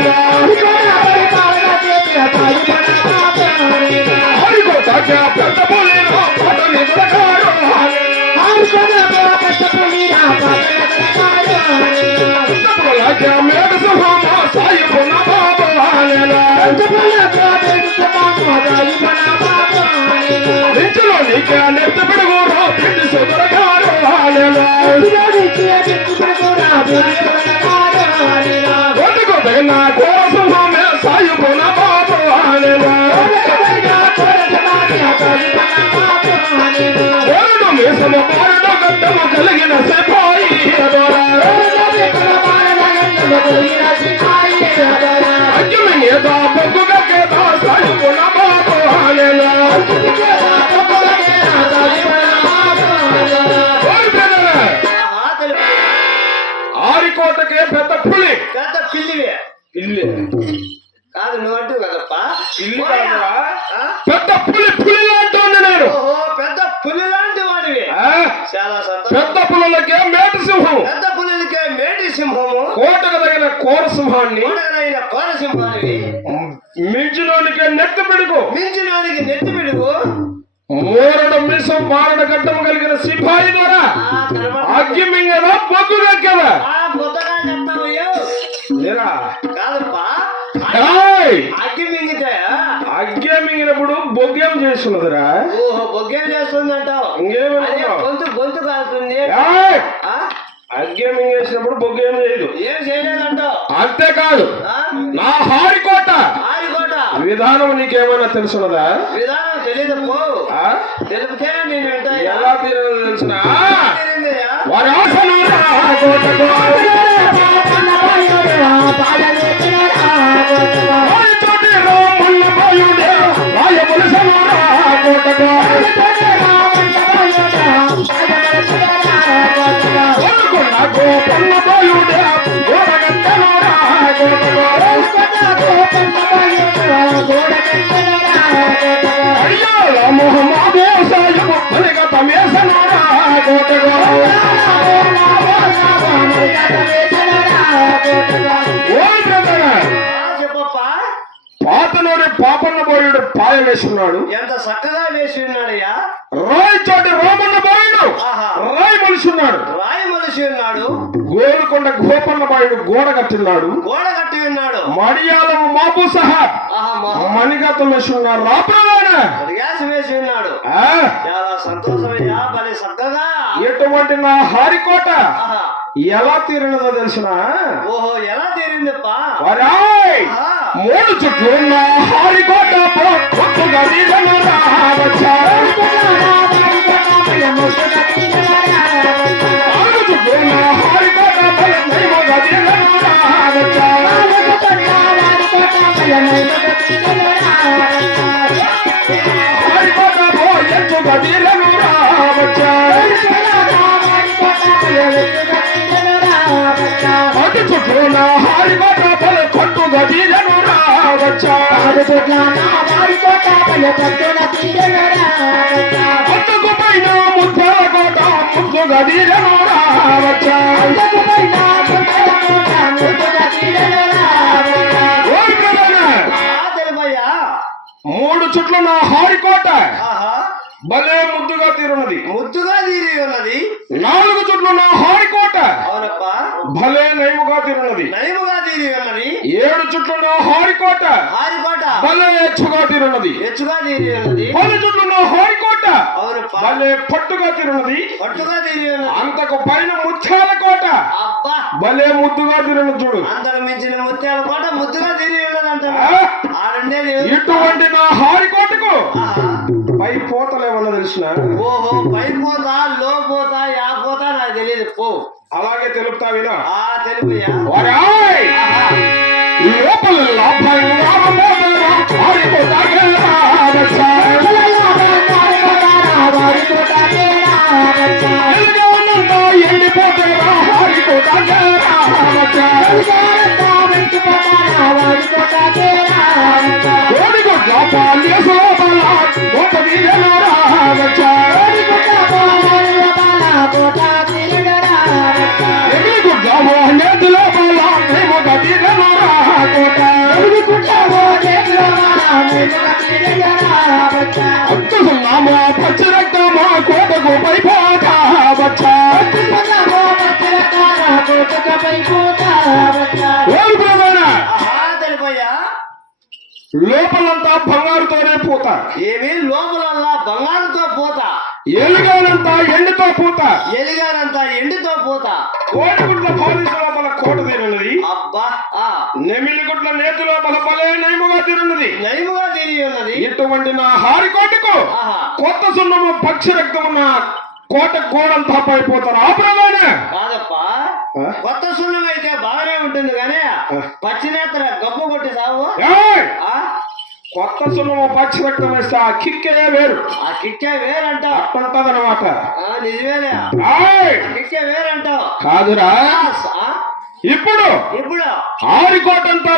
కలిగిన ఆరికోటకే పెద్ద పులి పెద్ద పిల్లివే పిల్లి కాదు నువ్వంటూ కదప్పా పిల్లి పెద్ద పులి పులి లాంటి నేను పెద్ద పులి లాంటి వాడివి చాలా సంతోషం పెద్ద పులులకే మేటి సింహం పెద్ద పులులకే మేటి సింహము కోటకు తగిన కోర సింహాన్ని కోర సింహాన్ని మించినోనికే నెత్తి పిడుగు మించినోనికి నెత్తి పిడుగు మూరడు మిసం మారడు గడ్డం కలిగిన సింహాయి ద్వారా అగ్గి మింగదా బొగ్గు దక్కదా కాదప్పా అగ్గి మింగితే అగ్గి మింగినప్పుడు బొగ్గేం చేస్తున్నదిరా ఓహో బొగ్గేం చేస్తుందంటావు గొంతు గొంతు కాలుతుంది అగ్గి మింగేసినప్పుడు బొగ్గేం చేయదు ఏం చేయలేదంటావు అంతేకాదు నా హారికోట విధానం నీకేమైనా తెలుసున్నదా విధానం తెలియదు తెలిపితే నేను ఎలా తీరదో తెలిసిన వారి పాతలోని పాపన్న బోయుడు పాయ వేసున్నాడు ఎంత చక్కగా వేసి ఉన్నాడయ్యా రాయి చోటి రోమన్న బోయుడు రాయి మనిషి ఉన్నాడు గోలుకొండ గోపన్న బాయుడు గోడ కట్టి ఉన్నాడు మడియాలము మాపు సహా మణిగతం వేసి ఉన్నారు వేసి ఉన్నాడు చాలా సంతోషమయ్యా భలే చక్కగా ఎటువంటి నా హారికోట ఎలా తీరినదో తెలిసిన ఓహో ఎలా తీరిందప్పా మూడు చుట్టూ నా హారికోట కొట్టుగా అటు చుట్టూ నా హారికోట కొట్టు గదీలను రావచ్చా కొట్టుకు పైన ముద్దాల కోట ముద్దు గదీలను రావచ్చా మూడు చుట్ల నా హారికోట భలే ముద్దుగా తీరున్నది నాలుగు చుట్ల నా హారికోట భలే నయముగా తీరున్నది ఏడు చుట్ల నా హారికోట భలే ఎచ్చుగా తీరున్నది 10 చుట్ల నా హారికోట భలే పట్టుగా తీరున్నది అంతకు పైన ముత్యాల కోట భలే ముద్దుగా తీరున్నది చూడు అంతకు మించిన ముత్యాల కోట ముద్దుగా తీరి ఇటువంటి నా హారికోటకు పై పోతలేమన్నా తెలిసిన ఓహో పై పోత లో పోత యా పోత నాకు తెలియదు పో అలాగే తెలుపుతా వినా తెలుపుయా లోపల ఎండిపోతేరా హారికోట కోట అంత సున్నామో పచ్చి రక్తమో కోటకు పైపోతా బచ్చా ఓయ్ బ్రదర్ తెలిపోయా లోపలంతా బంగారుతోనే పూత ఏమి లోపలల్లా బంగారుతో పోతా ఎలుగానంతా ఎండుతో పూత ఎలిగానంత ఎండితో పోతా కోడిగుడ్ల పాలిసు లోపల కోట తిరున్నది అబ్బా ఆ నెమిలిగుడ్ల నేతి లోపల బలే నయముగా తిరున్నది నయముగా తిరిగి ఉన్నది ఇటువంటి నా హారికోటకు ఆహా కొత్త సున్నము పక్షి రక్తమున్న కోట గోడంతా పైపోతారు ఆ ప్రమాణ కాదప్పా కొత్త సున్నం అయితే బాగానే ఉంటుంది కానీ పచ్చినేత్ర గబ్బు కొట్టి సాగు ఆ కొత్త సున్నము పక్షి రక్తం వేస్తే ఆ కిక్కే వేరు ఆ కిక్కే వేరంటావు అట్టుంటదనమాట నిజమేలే ఆయ్ కిక్కే వేరంటావు కాదురా ఆ, ఇప్పుడు ఇప్పుడు హారికోటంతా